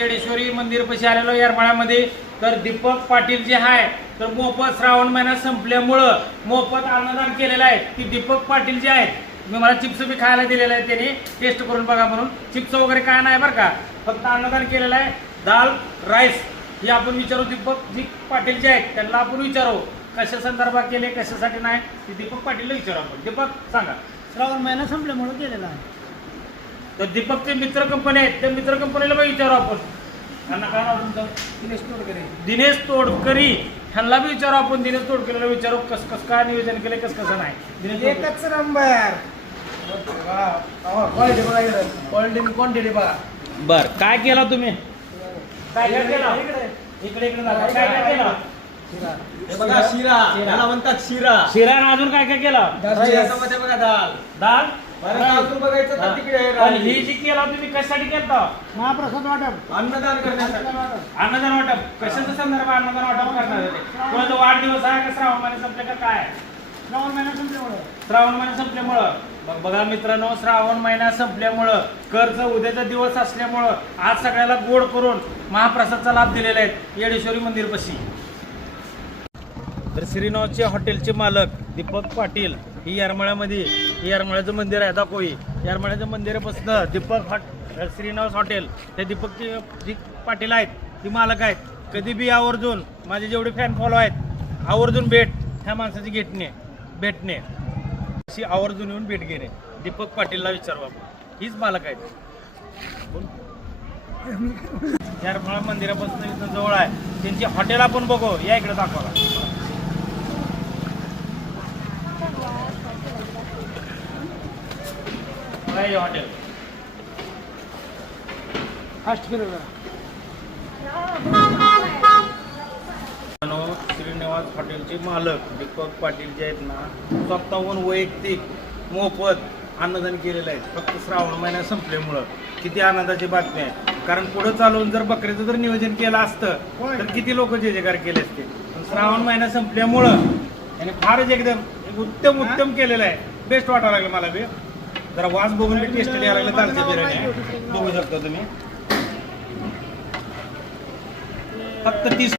येडेश्वरी मंदिर पशी आलेलो येरमाळ्यामध्ये. तर दीपक पाटील जे आहे तर मोफत श्रावण महिना संपल्यामुळं मोफत अन्नदान केलेलं आहे. की दीपक पाटील जे आहेत मी मला चिप्स बी खायला दिलेलं आहे, त्यांनी टेस्ट करून बघा म्हणून. चिप्स वगैरे काय नाही बरं का, फक्त अन्नदान केलेलं आहे. दाल राईस हे आपण विचारू दीपक जी पाटील जे आहेत त्यांना आपण विचारू कशा संदर्भात केले कशासाठी नाही ते दीपक पाटीलला विचारू आपण. दीपक सांगा. श्रावण महिना संपल्यामुळे केलेला आहे. तर दीपकचे मित्र कंपनी आहेत त्या मित्र कंपनीला पण विचारू आपण. त्यांना काय नाव तुमचं? दिनेश तोडकरे. दिनेश तोडकरी ह्यांना बी विचारू आपण. दिनेश तोडकरीला विचारू कसं काय नियोजन केलं कसं नाही. दिनेश तोडकरी. एकच नंबर. क्वालिटी बघा इकडं. क्वांटिटी बघा. बर काय केला तुम्ही? काय काय केला? इकडे इकडे दाखवा. काय काय केला? हे बघा शिरा. याला म्हणतात शिरा. शिरा आणि अजून काय काय केला? याच्यामध्ये बघा दाल. दाल अजून बघायचं तर तिकडे आहे आणि राणी. ही जी केला तुम्ही कशासाठी केलता? महाप्रसाद वाटप. अन्नदान करण्यासाठी. अन्नदान वाटप. कशाचं संदर्भ अन्नदान वाटप करणार आहे? कोणाचा वाढदिवस आहे का श्रावण महिना संपले का काय? श्रावण महिना संपल्यामुळे. श्रावण महिना संपल्यामुळं. बघा मित्रांनो, श्रावण महिना संपल्यामुळं कर्ज उद्याचा दिवस असल्यामुळं आज सगळ्याला गोड करून महाप्रसादचा लाभ दिलेला आहे येडेश्वरी मंदिर पशी. तर श्रीनिवासचे हॉटेलचे मालक दीपक पाटील ही येरमाळ्यामध्ये येरमाळ्याचं मंदिर आहे दाखोई. येरमाळ्याचं मंदिरापासून दीपक श्रीनिवास हॉटेल ते दीपकची जी पाटील आहेत ती मालक आहेत. कधी बी आवर्जून माझे जेवढे फॅन फॉलो आहेत आवर्जून भेट ह्या माणसाची भेटणे अशी आवर्जून येऊन भेट घेणे. दीपक पाटीलला विचारू आपण. हीच मालक आहेत. येरमाळा मंदिरापासून इथं जवळ आहे त्यांची हॉटेल आपण बघू. या इकडे दाखवा. Hotel fast kilo. श्रीनिवास हॉटेलचे मालक दीपक पाटील जे आहेत ना स्वतःहून वैयक्तिक मोफत अन्नदान केलेलं आहे फक्त श्रावण महिना संपल्यामुळं. किती आनंदाची बातमी आहे. कारण पुढे चालून जर बकरीचं जर नियोजन केलं असतं तर किती लोक जे जयकार केले असते. पण श्रावण महिना संपल्यामुळं याने फारच एकदम उत्तम केलेलं आहे. बेस्ट वाटायला लागलं मला बी. जरा वास बघून बी टेस्ट द्यायला लागलं. दालच्या बिर्याणी बघू शकता तुम्ही. फक्त 30